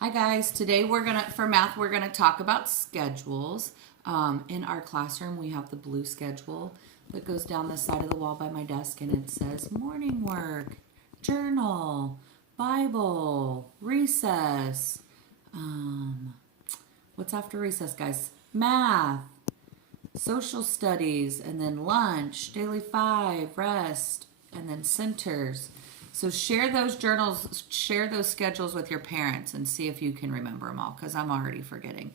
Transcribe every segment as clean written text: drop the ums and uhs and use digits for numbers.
Hi guys, today for math, we're gonna talk about schedules. In our classroom, we have the blue schedule that goes down the side of the wall by my desk and it says morning work, journal, Bible, recess. What's after recess, guys? Math, social studies, and then lunch, daily five, rest, and then centers. So share those journals, share those schedules with your parents and see if you can remember them all because I'm already forgetting.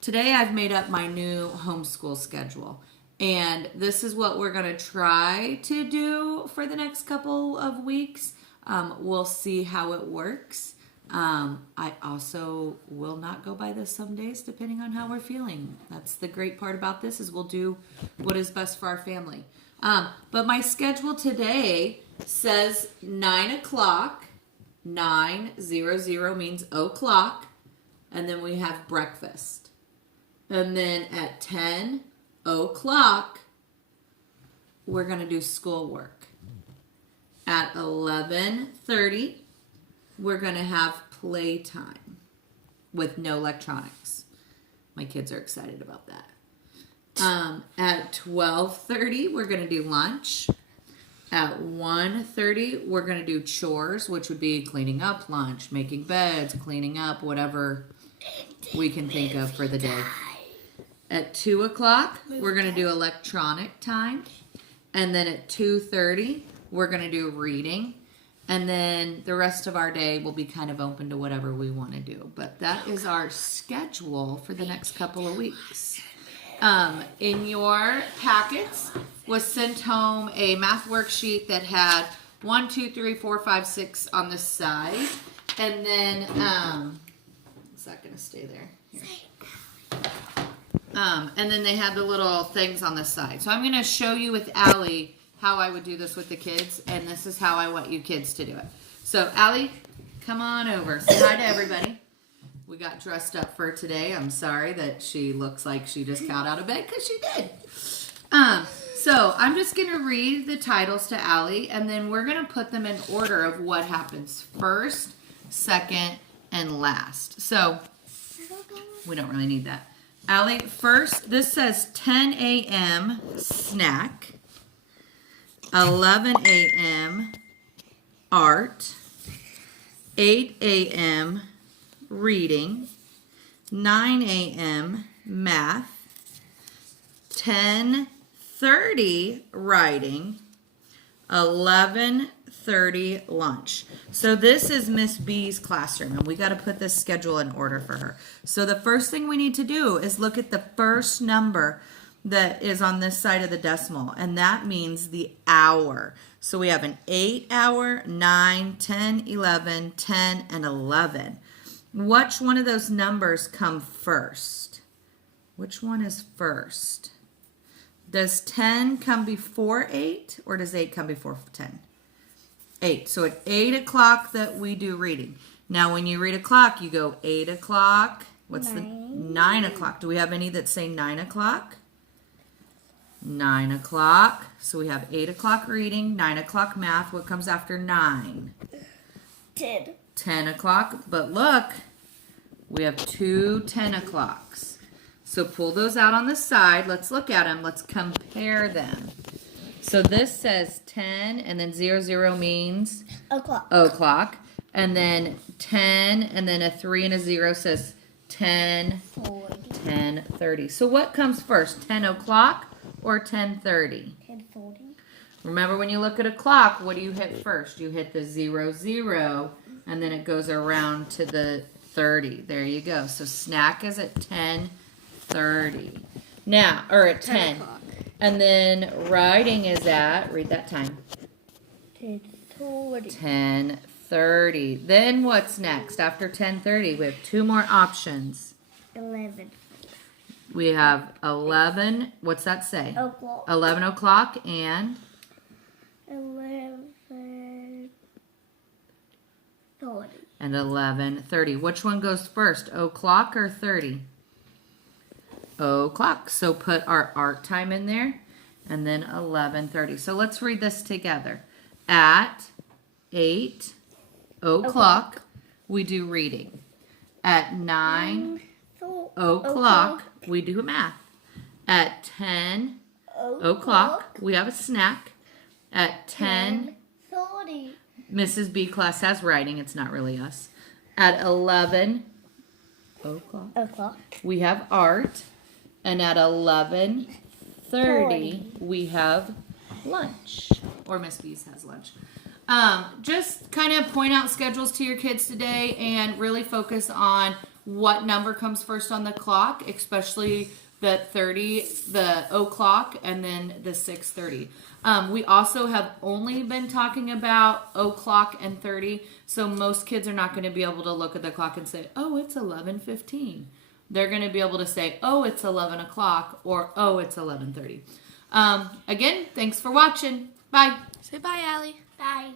Today I've made up my new homeschool schedule. And this is what we're going to try to do for the next couple of weeks. We'll see how it works. I also will not go by this some days depending on how we're feeling. That's the great part about this is we'll do what is best for our family. But my schedule today says 9 o'clock. 9:00 means o'clock. And then we have breakfast. And then at 10 o'clock, we're going to do schoolwork. At 11:30, we're going to have playtime with no electronics. My kids are excited about that. At 12:30, we're going to do lunch. At 1:30, we're going to do chores, which would be cleaning up lunch, making beds, cleaning up whatever we can think of for the day. At 2 o'clock, we're going to do electronic time. And then at 2:30, we're going to do reading. And then the rest of our day will be kind of open to whatever we want to do. But that is our schedule for the next couple of weeks. In your packets was sent home a math worksheet that had 1, 2, 3, 4, 5, 6 on the side. And then, is that going to stay there? Here. And then they had the little things on the side. So I'm going to show you with Allie how I would do this with the kids, and this is how I want you kids to do it. So Allie, come on over. Say hi to everybody. We got dressed up for today. I'm sorry that she looks like she just got out of bed because she did. So I'm just going to read the titles to Allie, and then we're going to put them in order of what happens first, second, and last. So we don't really need that. Allie, first, this says 10 a.m. snack, 11 a.m. art, 8 a.m. reading, 9 a.m. math, 10:30 writing, 11:30 lunch. So this is Miss B's classroom, and we got to put this schedule in order for her. So the first thing we need to do is look at the first number that is on this side of the decimal, and that means the hour. So we have an 8 hour, 9, 10, 11, 10, and 11. Which one of those numbers come first? Which one is first? Does 10 come before 8 or does 8 come before 10? 8. So at 8 o'clock that we do reading. Now when you read a clock, you go 8 o'clock. What's 9 o'clock? Do we have any that say 9 o'clock? 9 o'clock. So we have 8 o'clock reading, 9 o'clock math. What comes after 9? 10. 10 o'clock. But look, we have two 10 o'clocks. So pull those out on the side. Let's look at them. Let's compare them. So this says 10 and then 00 means O'clock. o'clock. And then 10 and then a 3 and a 0 says 10, 10:30. So what comes first, 10 o'clock or 10:30? 10:40. Remember when you look at a clock, what do you hit first? You hit the 00 and then it goes around to the 30. There you go. So snack is at 10:30. Now, or at 10. And then writing is at, read that time. 10:40. 10:30. Then what's next? After 10:30, we have two more options. 11 We have 11, what's that say? o'clock. 11 o'clock and 11:30. and 11:30. Which one goes first, o'clock or 30? O'clock. So put our art time in there and then 11:30. So let's read this together. At 8 o'clock, we do reading. At 9 So, o'clock, we do math. At 10 o'clock, we have a snack. At 10, 10:30. Mrs. B class has writing. It's not really us. At 11 o'clock, we have art. And at 11:30, we have lunch. Or Miss B's has lunch. Just kind of point out schedules to your kids today and really focus on what number comes first on the clock, especially the 30, the o'clock, and then the 6:30. We also have only been talking about o'clock and 30, so most kids are not going to be able to look at the clock and say, oh, it's 11:15. They're going to be able to say, oh, it's 11 o'clock, or oh, it's 11:30. Again, thanks for watching. Bye. Say bye, Allie. Bye.